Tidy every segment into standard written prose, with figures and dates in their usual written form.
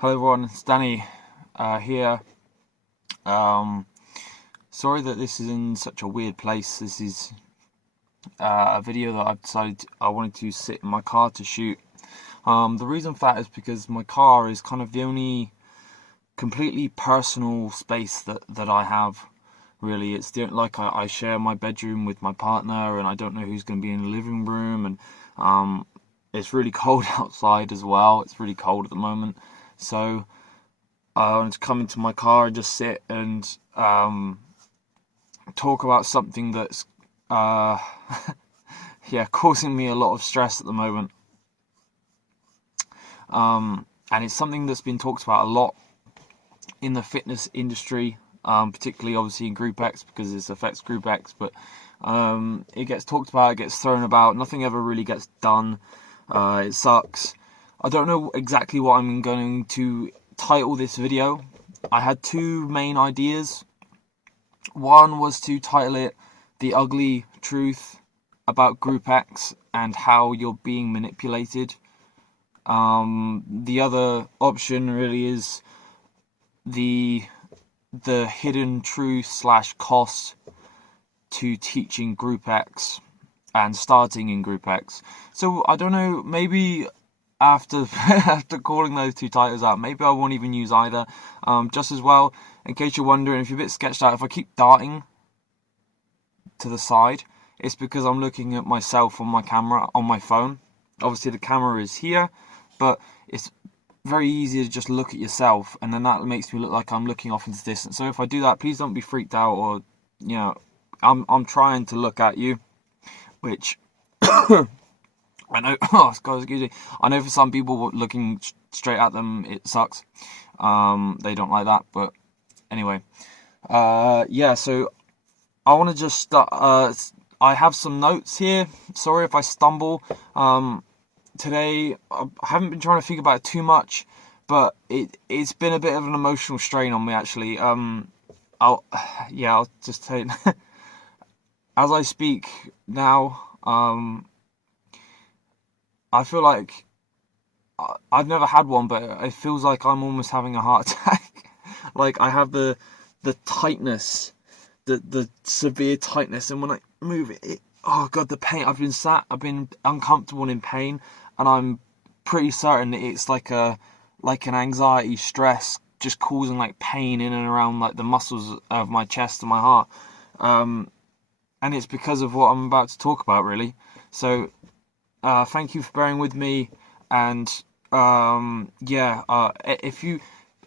Hello everyone, it's Danny here. Sorry that this is in such a weird place. This is a video that I've decided I wanted to sit in my car to shoot. The reason for that is because my car is kind of the only completely personal space that I have. Really, it's I share my bedroom with my partner, and I don't know who's going to be in the living room, and it's really cold outside as well. It's really cold at the moment. So I wanted to come into my car and just sit and talk about something that's causing me a lot of stress at the moment. And it's something that's been talked about a lot in the fitness industry, particularly obviously in Group X because this affects Group X, but it gets talked about, it gets thrown about, nothing ever really gets done. It sucks. I don't know exactly what I'm going to title this video. I had two main ideas. One was to title it The Ugly Truth About Group X and How You're Being Manipulated. The other option really is the hidden truth / cost to teaching Group X and starting in Group X. So I don't know, maybe after calling those two titles out, maybe I won't even use either. Just as well, in case you're wondering, if you're a bit sketched out, if I keep darting to the side, it's because I'm looking at myself on my camera on my phone. Obviously the camera is here, but it's very easy to just look at yourself, and then that makes me look like I'm looking off into the distance. So if I do that, please don't be freaked out, or I'm trying to look at you, which I know, excuse me. I know for some people looking straight at them, it sucks. They don't like that, but anyway. So I want to just start. I have some notes here. Sorry if I stumble. Today, I haven't been trying to think about it too much, but it's been a bit of an emotional strain on me, actually. I'll just tell you. As I speak now, I feel like I've never had one, but it feels like I'm almost having a heart attack. Like I have the tightness, the severe tightness, and when I move it, oh god, the pain. I've been uncomfortable and in pain, and I'm pretty certain that it's like an anxiety, stress, just causing like pain in and around like the muscles of my chest and my heart. And it's because of what I'm about to talk about, really. So thank you for bearing with me, and if you,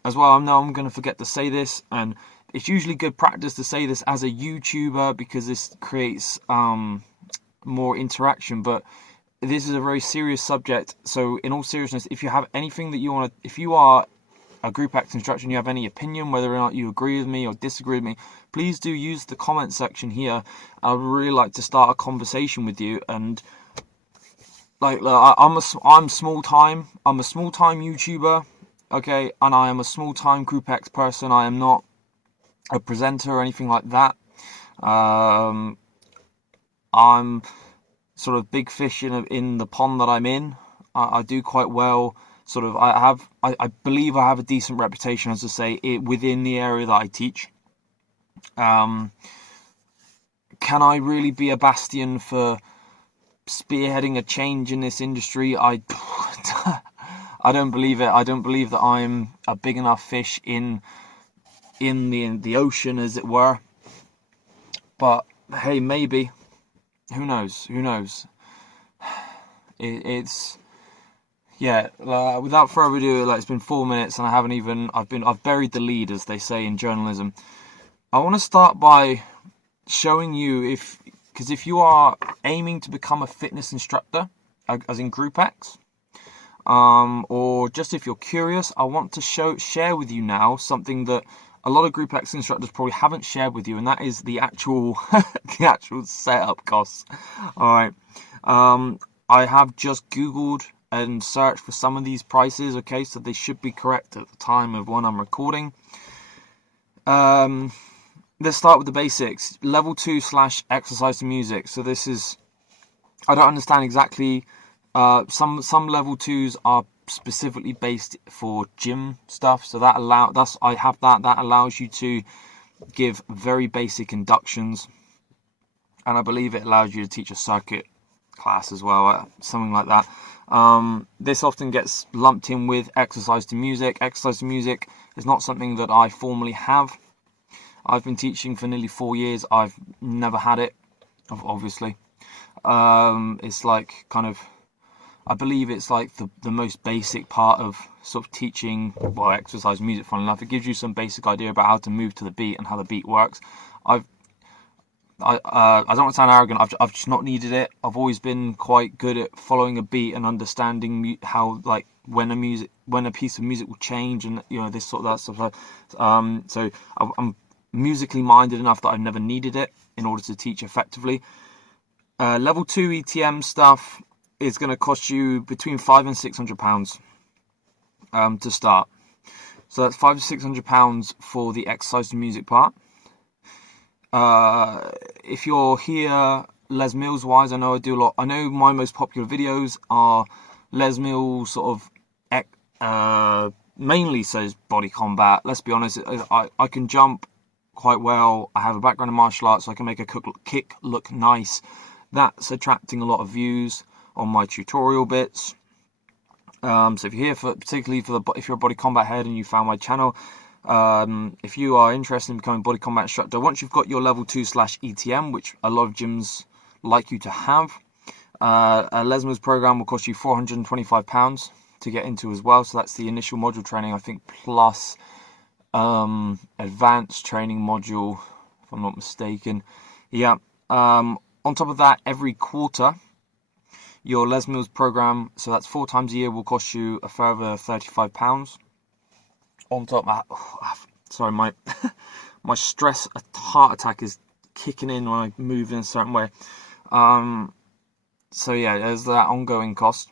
as well, I know I'm going to forget to say this, and it's usually good practice to say this as a YouTuber because this creates more interaction, but this is a very serious subject. So in all seriousness, if you have anything that you want to, if you are a Group X instructor and you have any opinion, whether or not you agree with me or disagree with me, please do use the comment section here. I would really like to start a conversation with you. And I'm a small time YouTuber, okay, and I am a small time Group X person. I am not a presenter or anything like that. I'm sort of big fish in the pond that I'm in. I do quite well. Sort of, I believe I have a decent reputation, as I say, within the area that I teach. Can I really be a bastion for spearheading a change in this industry? I don't believe it. I don't believe that I'm a big enough fish in the ocean, as it were. But hey, maybe. Who knows? Without further ado, it's been 4 minutes and I've buried the lead, as they say in journalism. I want to start by showing you because if you are aiming to become a fitness instructor, as in Group X, or just if you're curious, I want to share with you now something that a lot of Group X instructors probably haven't shared with you, and that is the actual setup costs. All right, I have just Googled and search for some of these prices, okay, so they should be correct at the time of when I'm recording. Let's start with the basics. Level 2 / exercise to music. So this is, I don't understand exactly Some level 2s are specifically based for gym stuff, so that allows you to give very basic inductions, and I believe it allows you to teach a circuit class as well, something like that. This often gets lumped in with exercise to music. Exercise to music is not something that I formally have. I've been teaching for nearly 4 years. I've never had it, obviously. It's like kind of, I believe it's like the most basic part of sort of teaching, well, exercise music, funnily enough. It gives you some basic idea about how to move to the beat and how the beat works. I don't want to sound arrogant. I've just not needed it. I've always been quite good at following a beat and understanding how, like, when a piece of music will change, and this sort of that stuff. So I'm musically minded enough that I've never needed it in order to teach effectively. Level 2 ETM stuff is going to cost you between £500 and £600 to start. So that's £500 to £600 for the exercise to music part. If you're here Les Mills wise, I know I do a lot. I know my most popular videos are Les Mills sort of mainly says body combat. Let's be honest, I can jump quite well. I have a background in martial arts, so I can make a kick look nice. That's attracting a lot of views on my tutorial bits. So if you're here if you're a body combat head and you found my channel, if you are interested in becoming a body combat instructor, once you've got your level 2/ETM, which a lot of gyms like you to have, a Les Mills program will cost you £425 to get into as well. So that's the initial module training, I think, plus advanced training module, if I'm not mistaken. Yeah. On top of that, every quarter, your Les Mills program, so that's 4 times a year, will cost you a further £35. On top of that, sorry, my stress heart attack is kicking in when I move in a certain way. So yeah, there's that ongoing cost.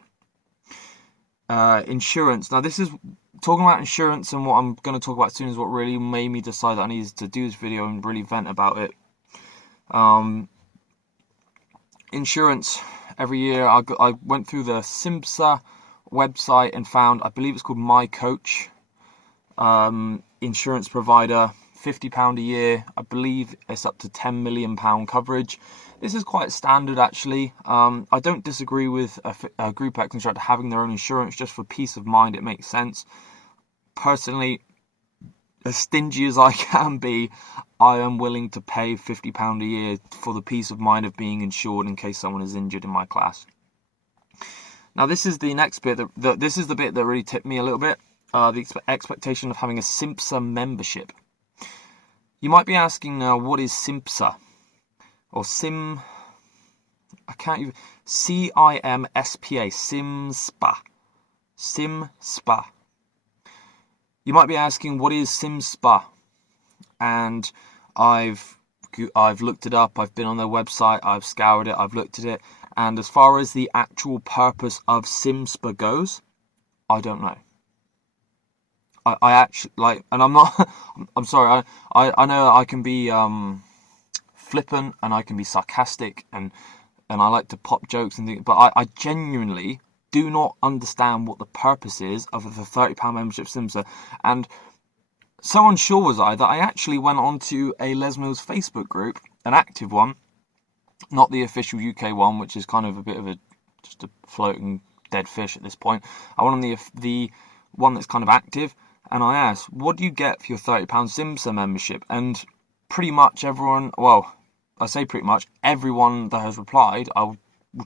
Insurance. Now, this is talking about insurance, and what I'm going to talk about soon is what really made me decide that I needed to do this video and really vent about it. Insurance. Every year I went through the Simsa website and found, I believe it's called My Coach, insurance provider, £50 a year. I believe it's up to £10 million coverage. This is quite standard, actually. I don't disagree with a Group X instructor having their own insurance just for peace of mind. It makes sense. Personally, as stingy as I can be, I am willing to pay £50 a year for the peace of mind of being insured in case someone is injured in my class. Now, this is the next bit. This is the bit that really tipped me a little bit. The expectation of having a Simsa membership. You might be asking now, what is Simsa? Or I can't even... CIMSPA. Simspa. You might be asking, what is Simspa? And I've looked it up. I've been on their website. I've scoured it. I've looked at it. And as far as the actual purpose of Simspa goes, I don't know. I actually, like, and I'm not, I'm sorry, I know I can be flippant and I can be sarcastic and I like to pop jokes and things, but I genuinely do not understand what the purpose is of the £30 membership Simsa. And so unsure was I that I actually went onto a Les Mills Facebook group, an active one, not the official UK one, which is kind of a bit of just a floating dead fish at this point. I went on the one that's kind of active, and I asked, what do you get for your £30 Simsa membership? And pretty much everyone, well, I say pretty much, everyone that has replied, we'll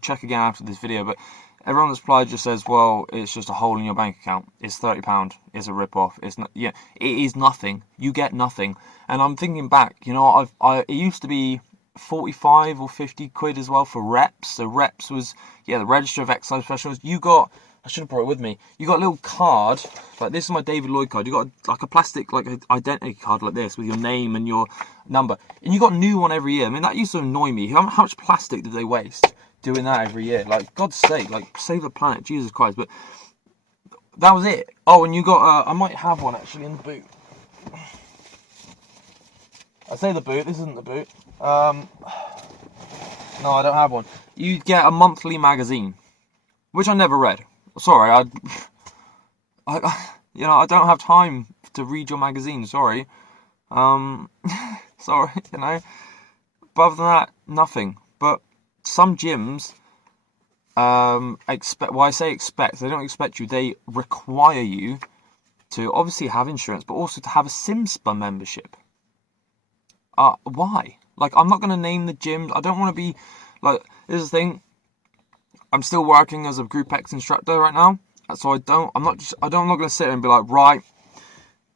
check again after this video, but everyone that's replied just says, well, it's just a hole in your bank account. It's £30. It's a rip-off. It's not, yeah, it is nothing. You get nothing. And I'm thinking back, it used to be 45 or 50 quid as well for reps. So reps was, the Register of Exercise Professionals. You got, I should have brought it with me. You got a little card, like this is my David Lloyd card. You got like a plastic, like an identity card like this with your name and your number. And you got a new one every year. I mean, that used to annoy me. How much plastic did they waste doing that every year? Like, God's sake, like, save the planet, Jesus Christ. But that was it. Oh, and you got, I might have one actually in the boot. I say the boot, this isn't the boot. No, I don't have one. You get a monthly magazine which I never read. Sorry, I I don't have time to read your magazine. Sorry, sorry, But other than that, nothing. But some gyms expect. Well, I say expect. They don't expect you. They require you to obviously have insurance, but also to have a Simsa membership. Why? Like, I'm not going to name the gyms. I don't want to be like. This is the thing. I'm still working as a Group X instructor right now, so I'm not going to sit there and be like, right,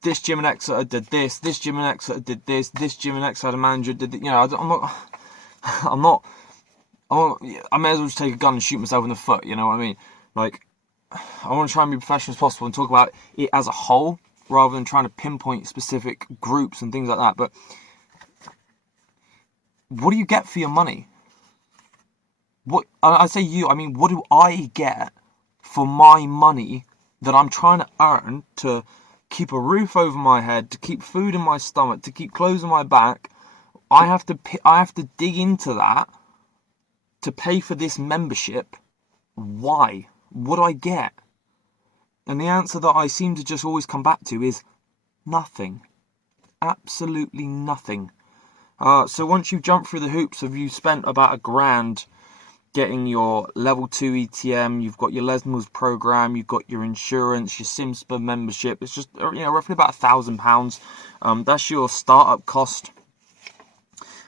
this gym in Exeter did this gym in Exeter did this gym in Exeter manager did this. I'm not. I may as well just take a gun and shoot myself in the foot. You know what I mean? Like, I want to try and be professional as possible and talk about it as a whole, rather than trying to pinpoint specific groups and things like that. But what do you get for your money? What I say I mean, what do I get for my money that I'm trying to earn to keep a roof over my head, to keep food in my stomach, to keep clothes on my back? I have to dig into that to pay for this membership. Why? What do I get? And the answer that I seem to just always come back to is nothing. Absolutely nothing. So once you've jumped through the hoops, have you spent about £1,000 getting your level 2 ETM, you've got your Les Mills program, you've got your insurance, your Simsa membership. It's just roughly about £1,000. That's your startup cost.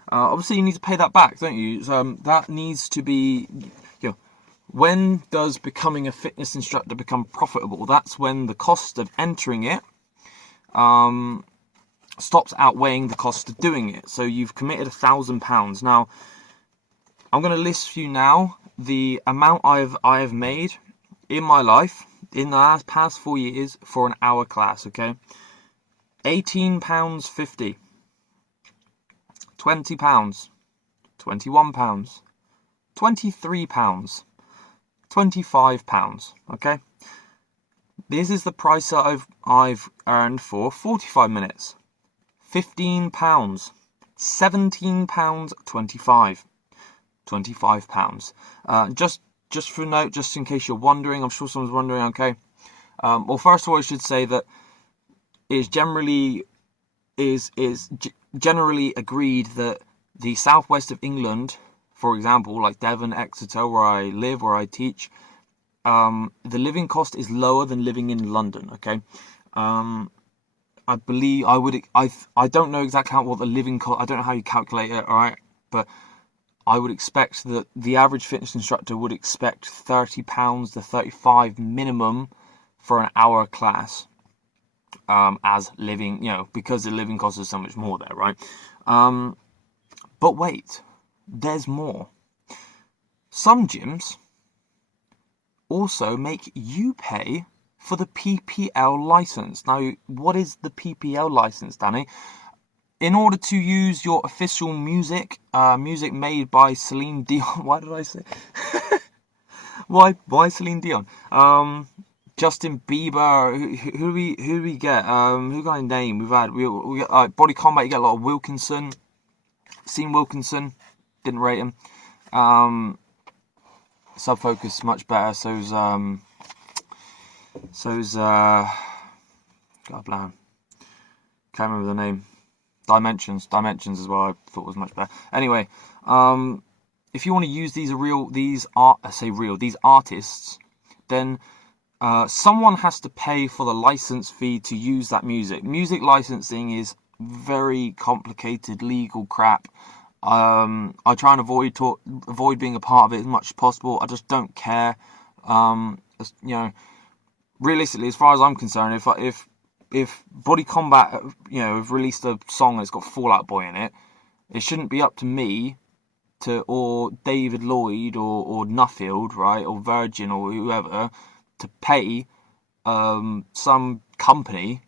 Obviously, you need to pay that back, don't you? That needs to be. When does becoming a fitness instructor become profitable? That's when the cost of entering it stops outweighing the cost of doing it. So you've committed £1,000. Now, I'm going to list for you now the amount I have made in my life in the past 4 years for an hour class. Okay, £18.50, £20, £21, £23, £25. Okay, this is the price that I've earned for 45 minutes. £15, £17.25. £25. Just for note, just in case you're wondering, I'm sure someone's wondering. Okay, well, first of all, I should say that is generally agreed that the southwest of England, for example, like Devon, Exeter, where I live, where I teach, the living cost is lower than living in London. Okay, I believe I don't know exactly what the living cost. I don't know how you calculate it. All right, but I would expect that the average fitness instructor would expect £30 to £35 minimum for an hour class, as living, because the living cost is so much more there, right? But wait, there's more. Some gyms also make you pay for the PPL license. Now, what is the PPL license, Danny? In order to use your official music made by Celine Dion. Why did I say? Why Celine Dion? Justin Bieber. Who we get? Who got a name? We get Body Combat. You get a lot of Wilkinson. Seen Wilkinson. Didn't rate him. Subfocus much better. So's God blam. Can't remember the name. Dimensions as well, I thought was much better. Anyway, if you want to use these artists, then someone has to pay for the license fee to use that music. Music licensing is very complicated legal crap. I try and avoid being a part of it as much as possible. I just don't care. Realistically, as far as I'm concerned, if Body Combat, have released a song that's got Fall Out Boy in it, it shouldn't be up to me or David Lloyd or Nuffield, right, or Virgin or whoever to pay some company,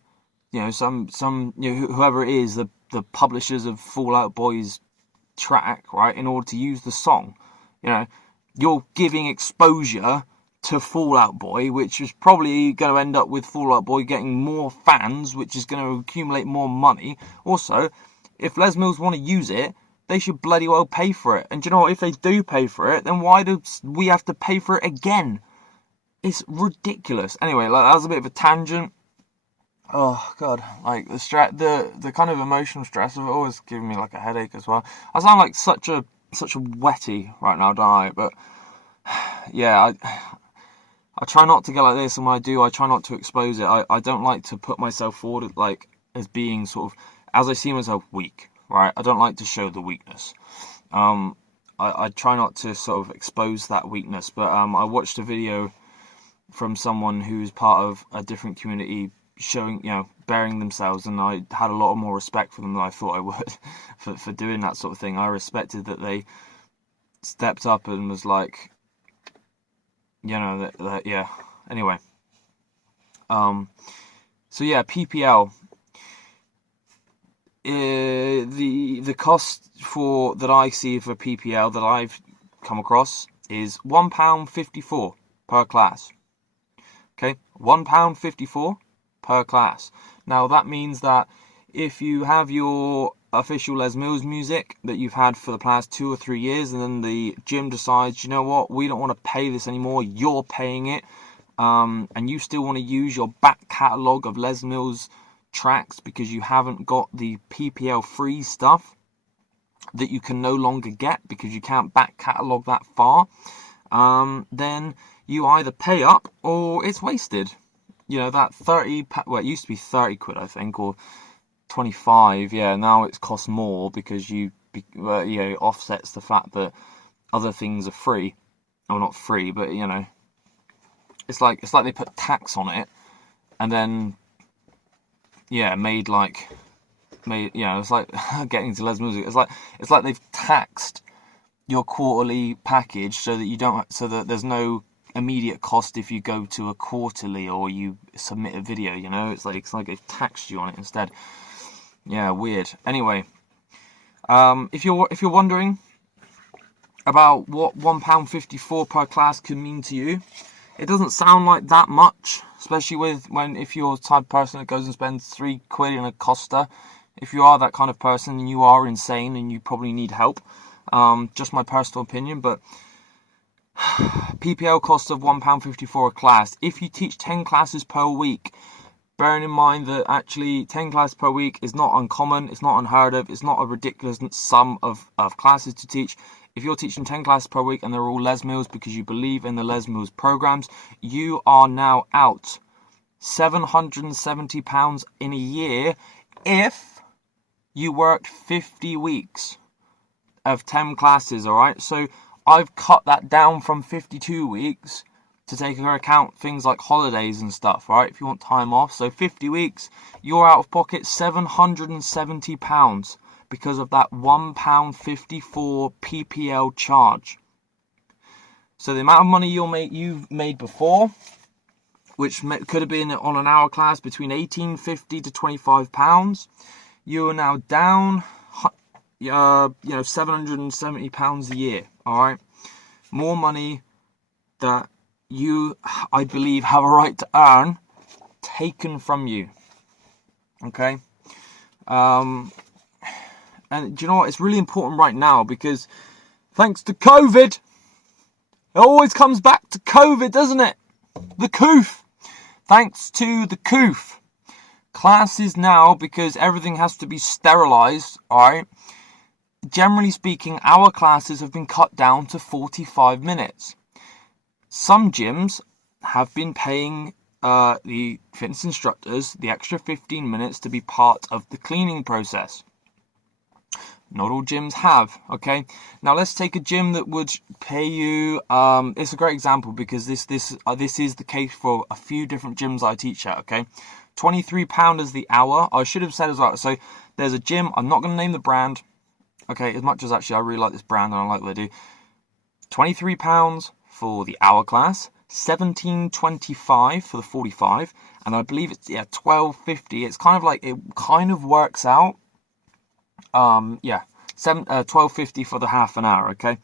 whoever it is, the publishers of Fall Out Boy's track, right, in order to use the song. You're giving exposure to Fall Out Boy, which is probably going to end up with Fall Out Boy getting more fans, which is going to accumulate more money. Also, if Les Mills want to use it, they should bloody well pay for it. And do you know what? If they do pay for it, then why do we have to pay for it again? It's ridiculous. Anyway, like, that was a bit of a tangent. Oh god, like the kind of emotional stress of it always giving me like a headache as well. I sound like such a wetty right now, don't I? But yeah, I try not to get like this, and when I do, I try not to expose it. I don't like to put myself forward like as being sort of, as I see myself, weak, right? I don't like to show the weakness. I try not to sort of expose that weakness, but I watched a video from someone who's part of a different community showing, bearing themselves, and I had a lot more respect for them than I thought I would for doing that sort of thing. I respected that they stepped up and was like, yeah. Anyway, so yeah, PPL. The cost that I see for PPL that I've come across is £1.54 per class. Okay, £1.54 per class. Now that means that if you have your official Les Mills music that you've had for the past 2 or 3 years, and then the gym decides, you know what, we don't want to pay this anymore, you're paying it, and you still want to use your back catalogue of Les Mills tracks because you haven't got the PPL free stuff that you can no longer get because you can't back catalogue that far, then you either pay up or it's wasted. That 30, well, it used to be 30 quid, I think, or 25, yeah, now it's cost more because it offsets the fact that other things are free. Well, not free, but, it's like they put tax on it, and then, yeah, made, it's like, getting to Les Music, it's like they've taxed your quarterly package so that there's no immediate cost if you go to a quarterly or you submit a video, it's like they've taxed you on it instead. Yeah, weird. Anyway, if you're wondering about what £1.54 per class could mean to you, it doesn't sound like that much, especially if you're the type of person that goes and spends £3 in a Costa. If you are that kind of person, then you are insane and you probably need help. Just my personal opinion, but PPL cost of £1.54 a class. If you teach 10 classes per week, bearing in mind that actually 10 classes per week is not uncommon, it's not unheard of, it's not a ridiculous sum of classes to teach. If you're teaching 10 classes per week and they're all Les Mills because you believe in the Les Mills programs, you are now out £770 in a year if you worked 50 weeks of 10 classes, alright? So I've cut that down from 52 weeks to take into account things like holidays and stuff, right? If you want time off. So 50 weeks, you're out of pocket £770 because of that £1.54 PPL charge. So the amount of money you've made before, which could have been on an hour class between £18.50 to £25, you are now down £770 a year. Alright, more money that you, I believe, have a right to earn taken from you. Okay, and do you know what? It's really important right now because thanks to COVID, it always comes back to COVID, doesn't it? The coof. Thanks to the coof, classes now, because everything has to be sterilised. Alright. Generally speaking, our classes have been cut down to 45 minutes. Some gyms have been paying the fitness instructors the extra 15 minutes to be part of the cleaning process. Not all gyms have, okay? Now let's take a gym that would pay you, it's a great example because this is the case for a few different gyms I teach at, okay? £23 is the hour. I should have said as well, so there's a gym, I'm not going to name the brand, okay, as much as actually I really like this brand and I like what they do. £23 for the hour class, £17.25 for the 45, and I believe it's £12.50. It's kind of like, it kind of works out. £12.50 for the half an hour. Okay.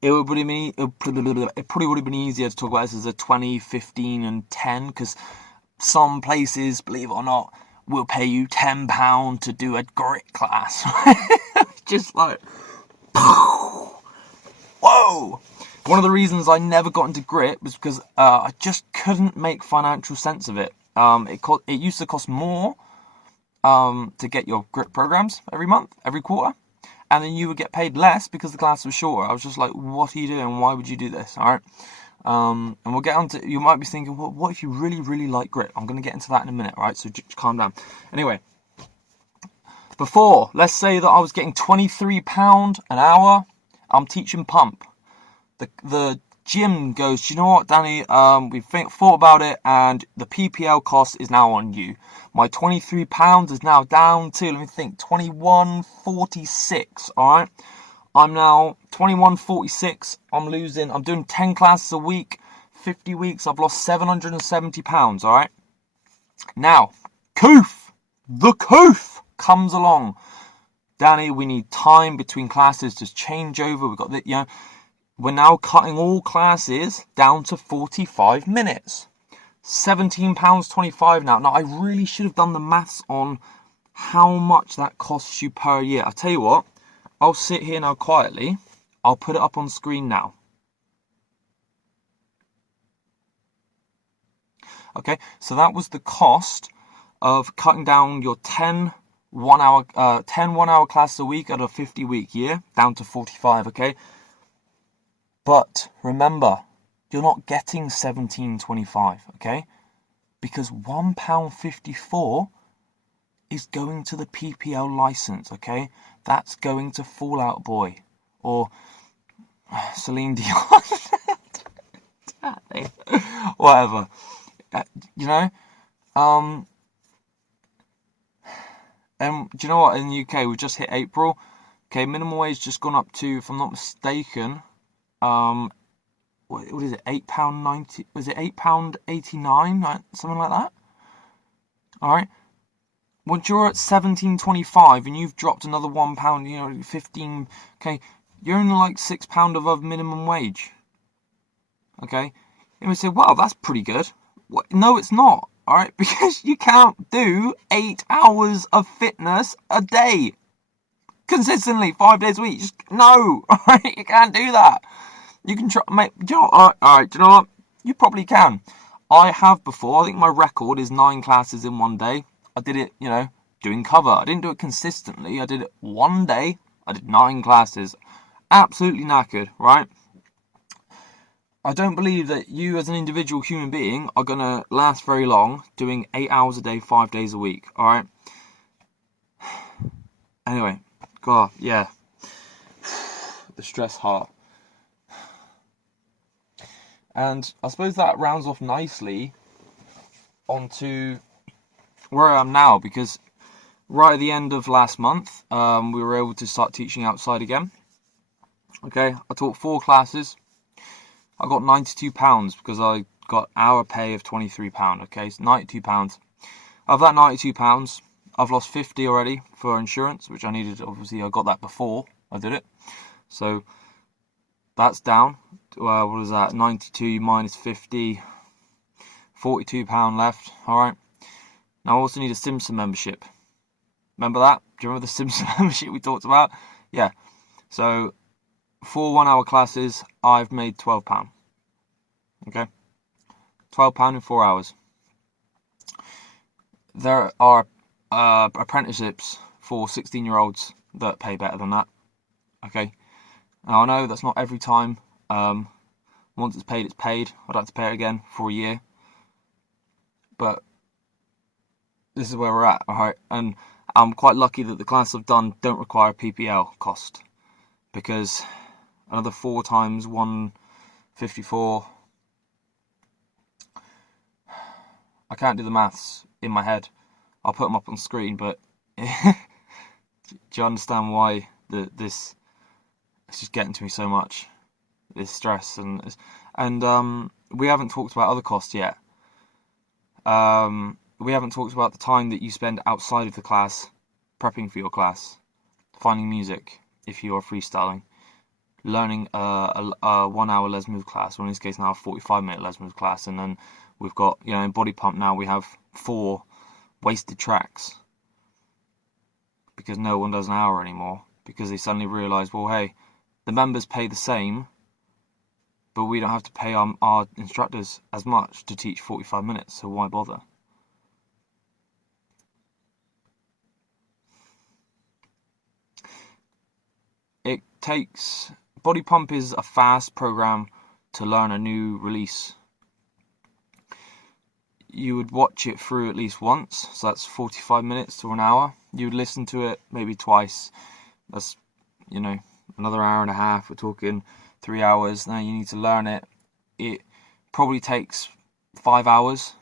It probably would have been easier to talk about this as a 20, 15, and 10, because some places, believe it or not, will pay you £10 to do a grit class. Just like, whoa. One of the reasons I never got into grit was because I just couldn't make financial sense of it. It used to cost more to get your grit programs every month, every quarter, and then you would get paid less because the class was shorter. I was just like, what are you doing? Why would you do this? All right. And we'll get on to, you might be thinking, well, what if you really, really like grit? I'm going to get into that in a minute, all right? So just calm down. Anyway, before, let's say that I was getting £23 an hour. I'm teaching pump. The gym goes, do you know what, Danny? We thought about it, and the PPL cost is now on you. My £23 is now down to, let me think, £21.46. All right, I'm now £21.46. I'm doing 10 classes a week, 50 weeks. I've lost £770. All right. Now, the coof comes along. Danny, we need time between classes to change over. We've got the, we're now cutting all classes down to 45 minutes. £17.25 now. Now, I really should have done the maths on how much that costs you per year. I'll tell you what, I'll sit here now quietly. I'll put it up on screen now. Okay, so that was the cost of cutting down your 10 one-hour classes a week at a 50-week year down to 45, okay? But remember, you're not getting £17.25, okay? Because £1.54 is going to the PPL license, okay? That's going to Fall Out Boy or Celine Dion, whatever. And do you know what? In the UK, we've just hit April. Okay, minimum wage just gone up to, if I'm not mistaken, what is it? £8.90? Was it £8.89? Something like that. All right. Once you're at £17.25 and you've dropped another £1, 15. Okay, you're only like £6 above minimum wage. Okay, and we say, wow, that's pretty good. No, it's not. All right, because you can't do 8 hours of fitness a day consistently, 5 days a week. No, all right, you can't do that. You can try, mate. All right, do you know what? You probably can. I have before. I think my record is 9 classes in one day. I did it, doing cover. I didn't do it consistently. I did it one day. I did 9 classes. Absolutely knackered, right? I don't believe that you as an individual human being are going to last very long doing 8 hours a day, 5 days a week, alright? Anyway, God, yeah. The stress heart. And I suppose that rounds off nicely onto where I am now, because right at the end of last month, we were able to start teaching outside again. Okay, I taught 4 classes. I got £92 because I got hour pay of £23. Okay, so £92. Of that £92, I've lost 50 already for insurance, which I needed. Obviously, I got that before I did it. So that's down. What is that? 92 minus 50, £42 left. All right. Now I also need a Simsa membership. Remember that? Do you remember the Simsa membership we talked about? Yeah. So 4 1-hour classes, I've made £12. Okay, £12 in 4 hours. There are apprenticeships for 16-year-olds that pay better than that. Okay, now I know that's not every time. Once it's paid, it's paid. I'd like to pay it again for a year, but this is where we're at. All right, and I'm quite lucky that the classes I've done don't require a PPL cost, because another 4 times 154. I can't do the maths in my head. I'll put them up on screen, but do you understand why this it's just getting to me so much? This stress and we haven't talked about other costs yet. We haven't talked about the time that you spend outside of the class, prepping for your class, finding music if you are freestyling, learning a 1-hour Les Moves class, or in this case now a 45-minute Les Moves class, and then we've got, in body pump now we have 4 wasted tracks because no one does an hour anymore, because they suddenly realise, well, hey, the members pay the same but we don't have to pay our instructors as much to teach 45 minutes, so why bother? It takes... Body pump is a fast program to learn a new release. You would watch it through at least once, so that's 45 minutes to an hour. You would listen to it maybe twice. That's, another hour and a half. We're talking 3 hours. Now you need to learn it. It probably takes 5 hours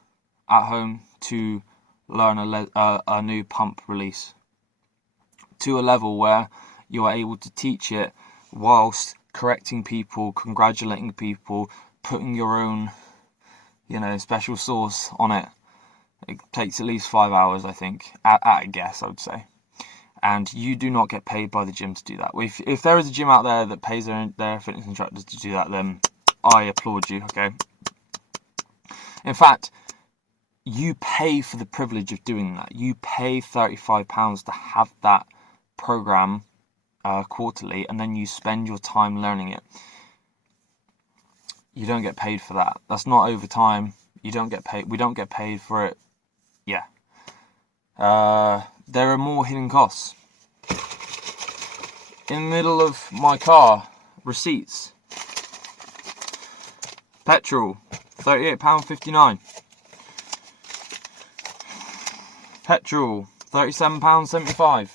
at home to learn a new pump release to a level where you are able to teach it whilst correcting people, congratulating people, putting your own, special sauce on it. It takes at least 5 hours, I think, at a guess, I would say. And you do not get paid by the gym to do that. If there is a gym out there that pays their fitness instructors to do that, then I applaud you, okay? In fact, you pay for the privilege of doing that. You pay £35 to have that program quarterly, and then you spend your time learning it. You don't get paid for that. That's not overtime. You don't get paid. We don't get paid for it. Yeah. There are more hidden costs. In the middle of my car, receipts. Petrol, £38.59. Petrol, £37.75.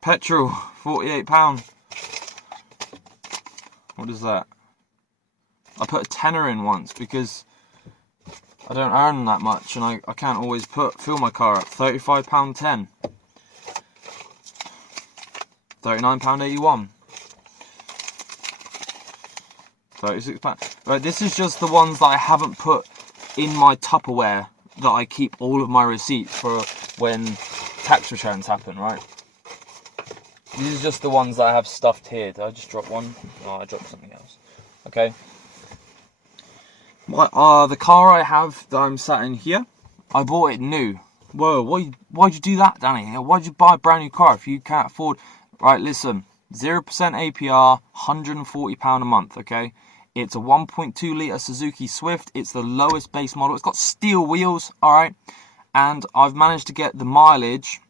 Petrol, £48. What is that? I put a tenner in once because I don't earn that much and I can't always fill my car up. £35.10. £39.81. £36. Right, this is just the ones that I haven't put in my Tupperware that I keep all of my receipts for when tax returns happen, right? These are just the ones that I have stuffed here. Did I just drop one? No, I dropped something else. Okay. The car I have that I'm sat in here, I bought it new. Whoa, why'd you do that, Danny? Why'd you buy a brand new car if you can't afford... Right, listen. 0% APR, £140 a month, okay? It's a 1.2 litre Suzuki Swift. It's the lowest base model. It's got steel wheels, alright? And I've managed to get the mileage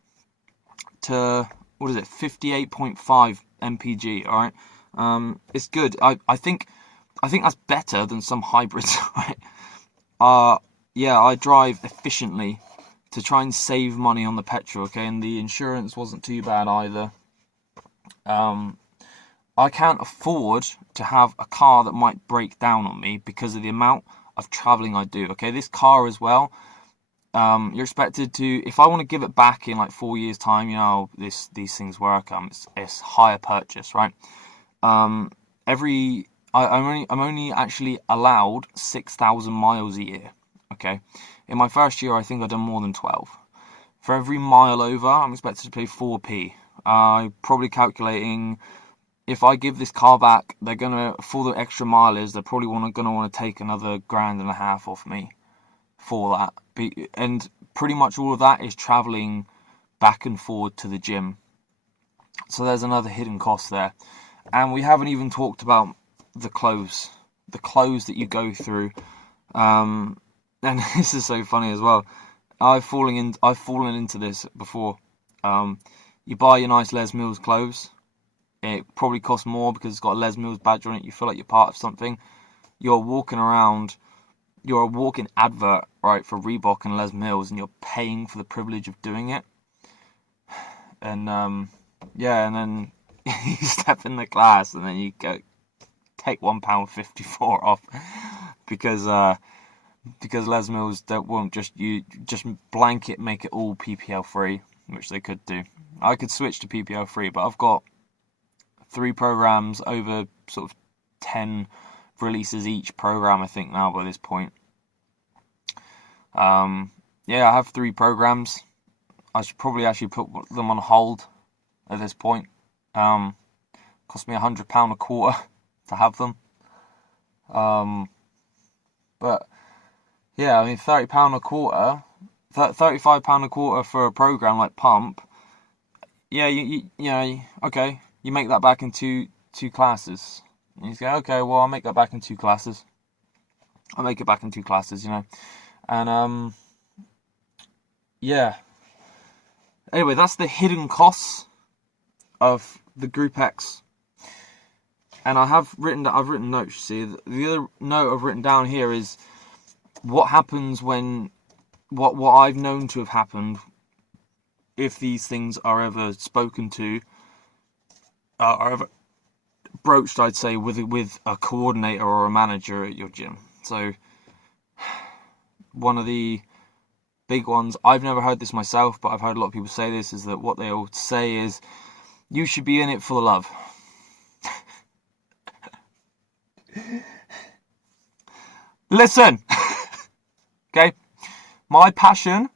to... 58.5 mpg, alright? It's good. I think that's better than some hybrids, right? Yeah, I drive efficiently to try and save money on the petrol, okay? And the insurance wasn't too bad either. I can't afford to have a car that might break down on me because of the amount of travelling I do, okay? This car as well, you're expected to, if I want to give it back in like 4 years time, these things work. It's hire purchase, right? I'm only actually allowed 6,000 miles a year. Okay, in my first year, I think I've done more than 12. For every mile over, I'm expected to pay 4p. I'm probably calculating if I give this car back, they're gonna, for the extra mileage, they're probably gonna want to take another £1.5 off me for that. And pretty much all of that is travelling back and forward to the gym. So there's another hidden cost there. And we haven't even talked about the clothes that you go through. And this is so funny as well. I've fallen into this before. You buy your nice Les Mills clothes. It probably costs more because it's got a Les Mills badge on it. You feel like you're part of something. You're walking around. You're a walking advert, right, for Reebok and Les Mills, and you're paying for the privilege of doing it. And yeah, and then you step in the class, and then you go take £1.54 off because Les Mills won't just blanket make it all PPL free, which they could do. I could switch to PPL free, but I've got 3 programs over sort of 10 releases each program, I think, now by this point. Yeah, I have 3 programs. I should probably actually put them on hold at this point. Cost me £100 a quarter to have them. But yeah, I mean, £30 a quarter, £35 a quarter for a program like Pump. Yeah, you know, okay, you make that back in two classes. And you say, okay, well, I'll make that back in 2 classes. I'll make it back in 2 classes, you know. And, yeah. Anyway, that's the hidden costs of the Group X. And I've written notes, see. The other note I've written down here is what happens when, what I've known to have happened if these things are ever spoken to, are ever broached, I'd say, with a coordinator or a manager at your gym. So, one of the big ones, I've never heard this myself, but I've heard a lot of people say this, is that what they all say is, you should be in it for the love. Listen, okay, my passion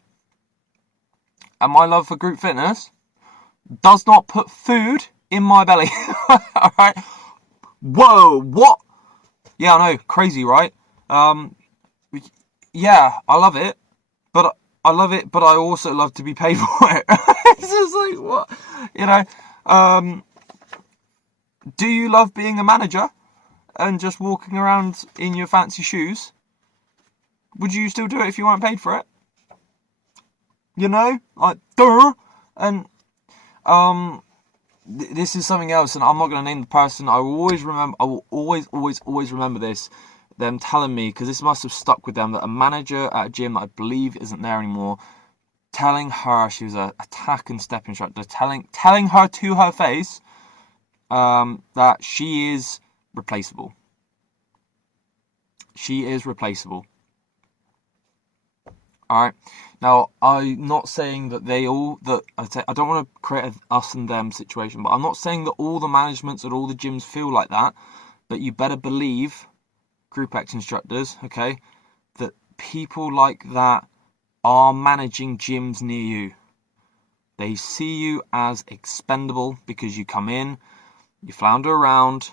and my love for group fitness does not put food in my belly. Alright? Whoa, what? Yeah, I know, crazy, right? Yeah, I love it, but I also love to be paid for it. It's just like, what? You know, do you love being a manager and just walking around in your fancy shoes? Would you still do it if you weren't paid for it? You know, like, duh. And this is something else, and I'm not going to name the person. I will always remember this. Them telling me, because this must have stuck with them, that a manager at a gym that I believe isn't there anymore, telling her, she was a tack and step instructor, telling her to her face that she is replaceable. She is replaceable. Alright, now I'm not saying that I don't want to create an us and them situation, but I'm not saying that all the managements at all the gyms feel like that, but you better believe, Group X instructors, okay, that people like that are managing gyms near you. They see you as expendable because you come in, you flounder around,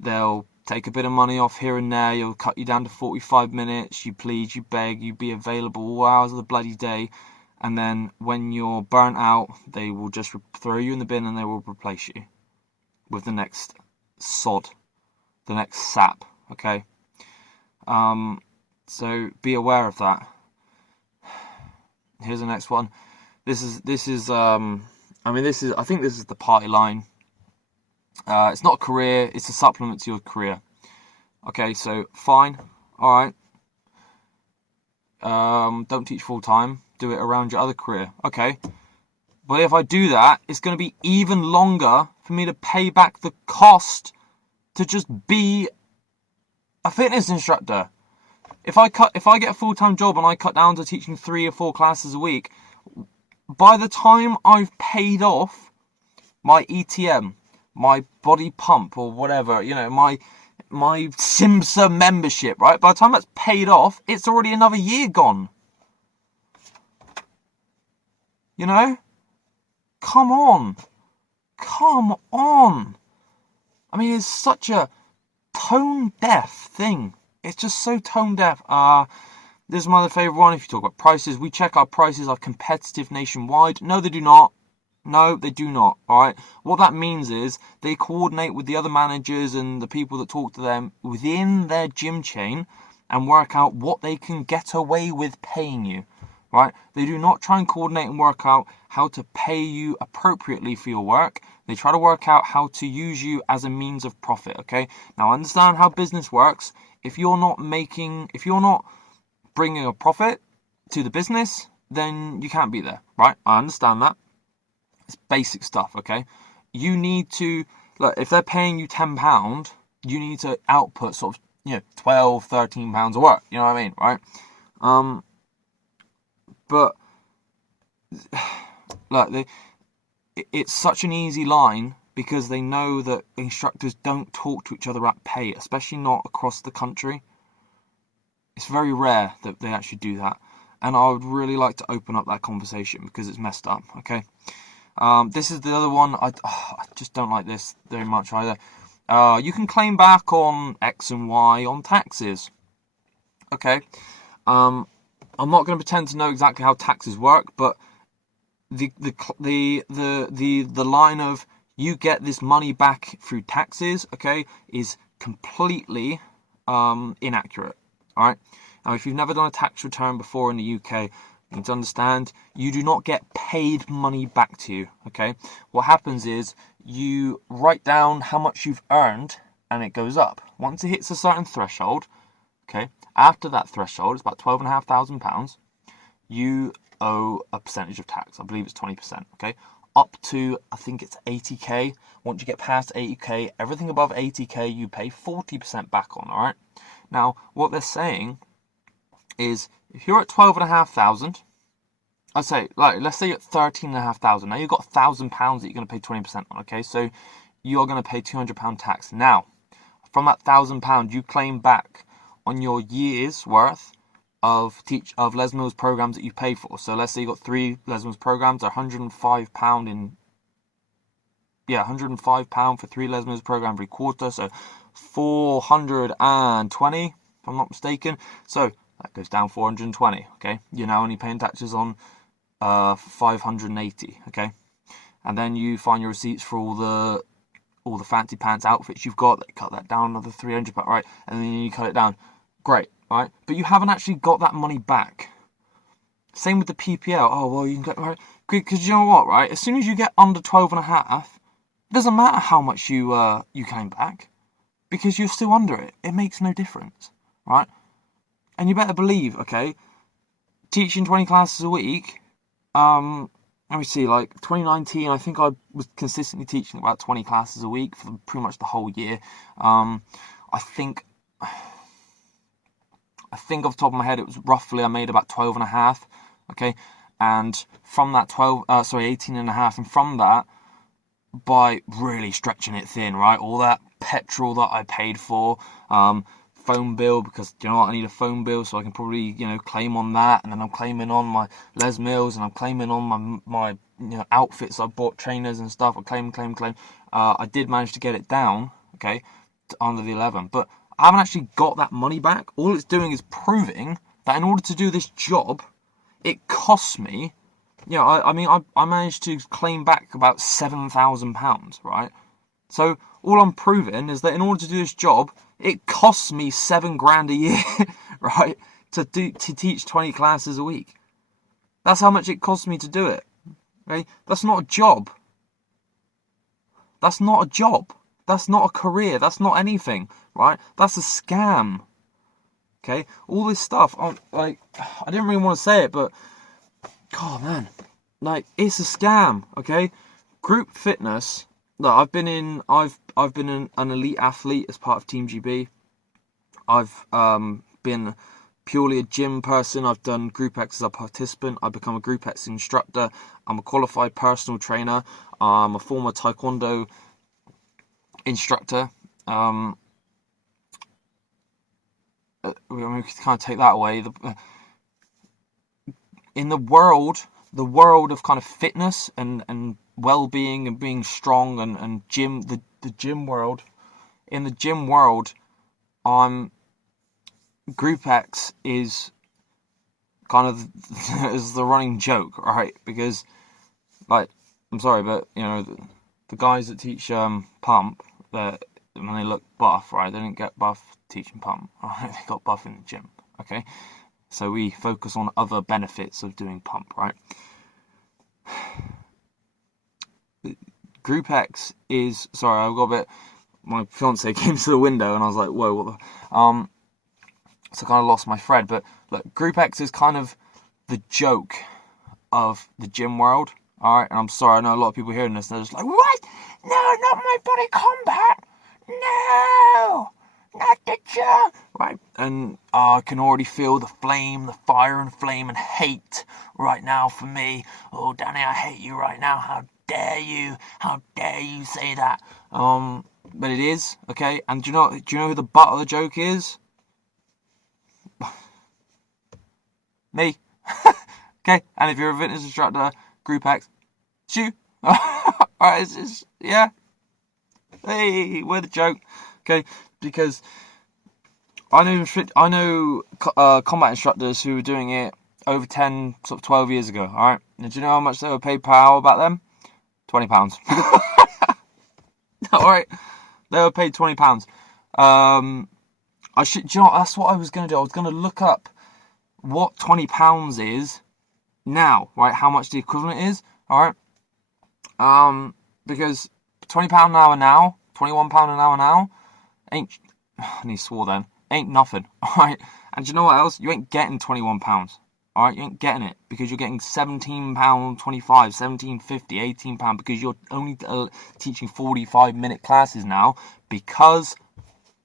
they'll take a bit of money off here and there, you'll cut you down to 45 minutes, you plead, you beg, you be available all hours of the bloody day, and then when you're burnt out, they will just throw you in the bin and they will replace you with the next sod, the next sap, okay? So be aware of that. Here's the next one. I think this is the party line. It's not a career, it's a supplement to your career. Okay, so fine, alright. Don't teach full time, do it around your other career. Okay, but if I do that, it's going to be even longer for me to pay back the cost to just be a fitness instructor. If I get a full-time job and I cut down to teaching 3 or 4 classes a week, by the time I've paid off my ETM, my body pump or whatever, you know, my Simsa membership, right? By the time that's paid off, it's already another year gone. You know? Come on. I mean, it's such a tone-deaf thing. It's just so tone-deaf. This is my other favourite one. If you talk about prices, we check our prices are competitive nationwide. No, they do not. No, they do not, alright? What that means is they coordinate with the other managers and the people that talk to them within their gym chain and work out what they can get away with paying you, right? They do not try and coordinate and work out how to pay you appropriately for your work. They try to work out how to use you as a means of profit, okay? Now, understand how business works. If you're not bringing a profit to the business, then you can't be there, right? I understand that. It's basic stuff, okay? You need to, look, if they're paying you £10, you need to output sort of, you know, £12, £13 of work, you know what I mean, right? But, look, it's such an easy line because they know that instructors don't talk to each other at pay, especially not across the country. It's very rare that they actually do that. And I would really like to open up that conversation because it's messed up, okay? This is the other one. I just don't like this very much either. You can claim back on X and Y on taxes. Okay. I'm not going to pretend to know exactly how taxes work, but the line of you get this money back through taxes, okay, is completely inaccurate. All right. Now, if you've never done a tax return before in the UK, you need to understand you do not get paid money back to you. Okay. What happens is you write down how much you've earned, and it goes up. Once it hits a certain threshold, okay, after that threshold, it's about £12,500. You owe a percentage of tax. I believe it's 20%. Okay. Up to, I think it's 80k. Once you get past 80k, everything above 80k, you pay 40% back on. All right. Now, what they're saying is, if you're at 12,500, I'd say, like, let's say you're at 13,500. Now you've got £1,000 that you're going to pay 20% on. Okay, so you are going to pay £200 tax. Now, from that £1,000, you claim back on your year's worth of Les Mills programs that you pay for. So let's say you got 3 Les Mills programs, £105 in, £105 for 3 Les Mills program every quarter. So 420, if I'm not mistaken. So that goes down 420. Okay, you're now only paying taxes on 580. Okay, and then you find your receipts for all the fancy pants outfits you've got. They cut that down another 300, right? And then you cut it down. Great, right? But you haven't actually got that money back. Same with the PPL. Oh well, you can get, right, because you know what, right? As soon as you get under 12.5, it doesn't matter how much you claim back, because you're still under it. It makes no difference, right? And you better believe, okay, teaching 20 classes a week. Let me see, like 2019, I think I was consistently teaching about 20 classes a week for pretty much the whole year. I think off the top of my head, it was roughly, I made about 12.5, okay? And from that 18.5, and from that, by really stretching it thin, right? All that petrol that I paid for, phone bill, because you know what, I need a phone bill, so I can probably, claim on that, and then I'm claiming on my Les Mills, and I'm claiming on my outfits I bought, trainers and stuff. I claim. I did manage to get it down, okay, to under the 11, but I haven't actually got that money back. All it's doing is proving that in order to do this job, it costs me. I managed to claim back about £7,000, right? So all I'm proving is that in order to do this job, it costs me £7,000 a year, right? To teach 20 classes a week. That's how much it costs me to do it. Okay? That's not a job. That's not a job. That's not a career. That's not anything, right? That's a scam. Okay? All this stuff, I didn't really want to say it, but God, man, it's a scam. Okay? Group fitness. Look, I've been an elite athlete as part of Team GB. I've been purely a gym person. I've done Group X as a participant. I've become a Group X instructor. I'm a qualified personal trainer. I'm a former Taekwondo instructor. We can kind of take that away. In the world of kind of fitness and well-being and being strong and gym, the gym world. In the gym world, Group X is kind of is the running joke, right? Because, I'm sorry, but the guys that teach pump, that when they look buff, right, they didn't get buff teaching pump. Right? They got buff in the gym. Okay, so we focus on other benefits of doing pump, right? Group X is, sorry, I've got a bit, my fiance came to the window and I was like, whoa, what the, so I kind of lost my thread. But look, Group X is kind of the joke of the gym world, alright? And I'm sorry, I know a lot of people hearing this, and they're just like, what? No, not my body combat! No! Not the gym! Right, and I can already feel the flame, the fire and flame and hate right now for me. Oh, Danny, I hate you right now. How dare you say that? But it is, okay? And do you know who the butt of the joke is? Me. Okay, and if you're a fitness instructor, Group X, it's you. Alright, yeah. Hey, we're the joke. Okay, because I know combat instructors who were doing it over 10, sort of 12 years ago, alright? And do you know how much they were paid per hour back then? £20. Alright, they were paid £20. Do you know what, that's what I was going to do. I was going to look up what £20 is now, right? How much the equivalent is, alright? Because £20 an hour now, £21 an hour now, ain't, and he swore then, ain't nothing, alright? And do you know what else? You ain't getting £21, alright? You ain't getting it, because you're getting £17.25, £17.50, £18, because you're only teaching 45-minute classes now, because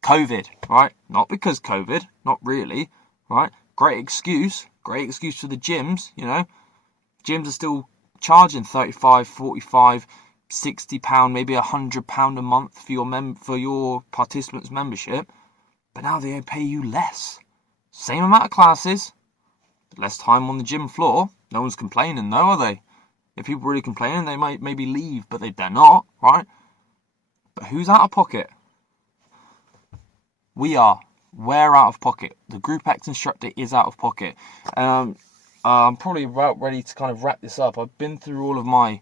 COVID, right? Not because COVID, not really, right? Great excuse for the gyms, you know. Gyms are still charging £35, £45, £60, maybe £100 a month for your participants' membership, but now they pay you less. Same amount of classes, less time on the gym floor. No one's complaining, though, are they? If people are really complaining, they might maybe leave, but they're not, right? But who's out of pocket? We are. We're out of pocket. The Group X instructor is out of pocket. I'm probably about ready to kind of wrap this up. I've been through all of my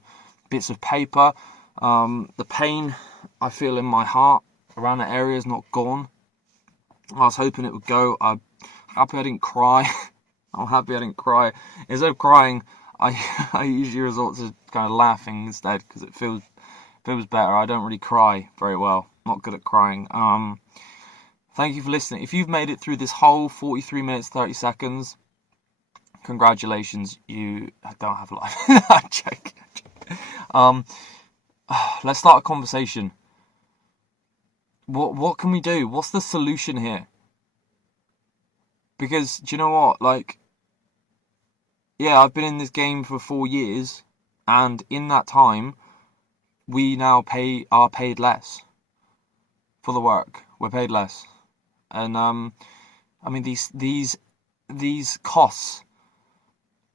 bits of paper. The pain I feel in my heart around that area is not gone. I was hoping it would go. I'm happy I didn't cry. I'm happy I didn't cry. Instead of crying, I usually resort to kind of laughing instead, because it feels better. I don't really cry very well. I'm not good at crying. Thank you for listening. If you've made it through this whole 43 minutes, 30 seconds, congratulations, you don't have a life. I'm joking. Let's start a conversation. What can we do? What's the solution here? Because, do you know what? Like, yeah, I've been in this game for 4 years, and in that time, we now are paid less for the work. We're paid less. And I mean, these costs.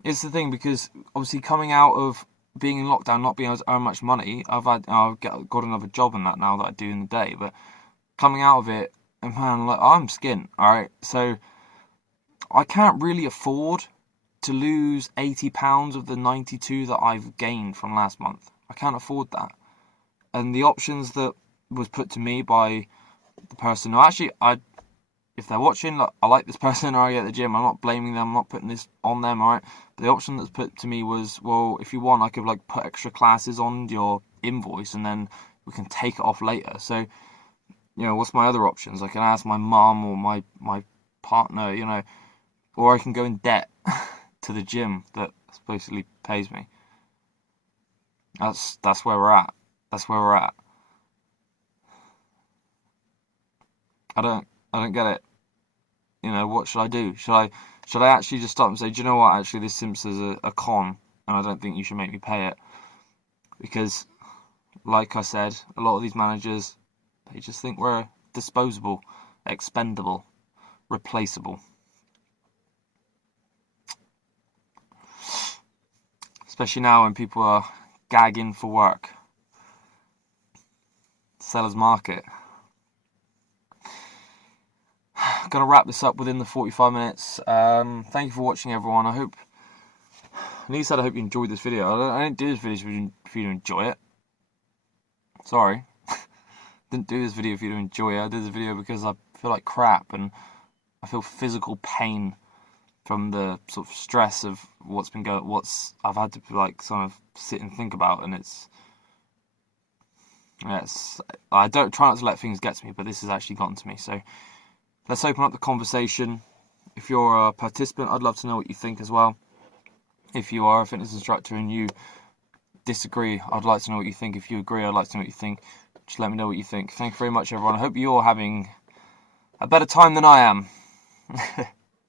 It's the thing, because obviously coming out of being in lockdown, not being able to earn much money, I've got another job in that now that I do in the day. But coming out of it, and man, like, I'm skint. All right, so I can't really afford to lose £80 of the 92 that I've gained from last month. I can't afford that. And the options that was put to me by the person who actually, if they're watching, look, I like this person already at the gym. I'm not blaming them. I'm not putting this on them, alright? But the option that's put to me was, well, if you want, I could like put extra classes on your invoice, and then we can take it off later. So, you know, what's my other options? I can ask my mum or my partner, you know, or I can go in debt to the gym that supposedly pays me. That's where we're at. That's where we're at. I don't get it. You know, what should I do? Should I actually just stop and say, do you know what, actually this Simsa's a con, and I don't think you should make me pay it? Because, like I said, a lot of these managers, they just think we're disposable, expendable, replaceable. Especially now when people are gagging for work. Seller's market. Gonna wrap this up within the 45 minutes. Thank you for watching, everyone. I hope you enjoyed this video. I didn't do this video for you to enjoy it. Sorry. Didn't do this video for you to enjoy it. I did this video because I feel like crap, and I feel physical pain from the sort of stress of I've had to like sort of sit and think about, and I don't try not to let things get to me, but this has actually gotten to me. So let's open up the conversation. If you're a participant, I'd love to know what you think as well. If you are a fitness instructor and you disagree, I'd like to know what you think. If you agree, I'd like to know what you think. Just let me know what you think. Thank you very much, everyone. I hope you're having a better time than I am.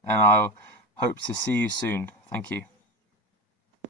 And I'll hope to see you soon. Thank you.